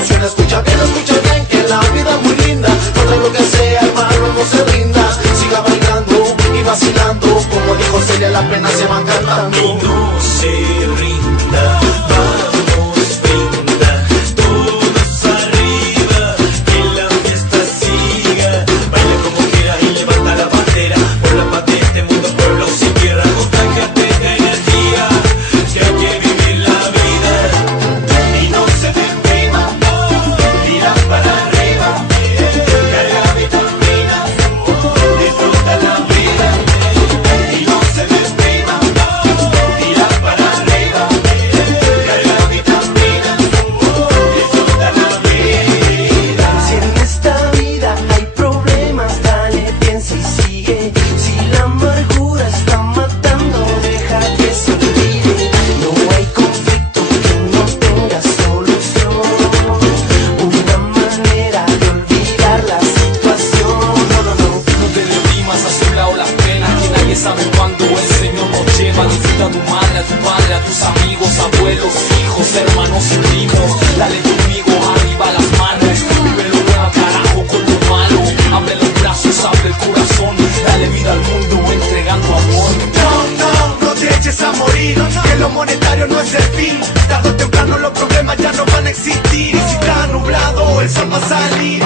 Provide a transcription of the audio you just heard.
funciona. Escucha bien, que la vida es muy linda. Contra lo que sea, hermano, no se rinda. Siga bailando y vacilando, como dijo Celia, las penas se van cantando. Y no se rinda, vamos, brinda, todos arriba, que la fiesta siga. Baila como quieras y levanta la bandera, por la paz de este mundo, pueblo sin tierra. Contágiate de energía, que hay que vivir la vida. Y no se deprima, tira para arriba, carga vitaminas, disfruta la vida. Y no se deprima, tira para arriba, carga vitaminas, disfruta la vida. Si en esta vida hay problemas, dale, piensa y sigue. Si la amargura está matando, deja que se olvide. No hay conflicto que no tenga solución. Una manera de olvidar la situación. No te deprimas, haz un lado las penas, que nadie sabe cuándo el Señor nos lleva. Disfruta a tu madre, a tu padre, a tus amigos, abuelos, hijos, hermanos y primos. Dale conmigo, arriba las manos, vive lo bueno, carajo, con lo malo. Abre los brazos, abre el corazón, dale vida al mundo entregando amor. No te eches a morir, que lo monetario no es el fin. Tarde o temprano los problemas ya no van a existir. Y si está nublado, el sol va a salir.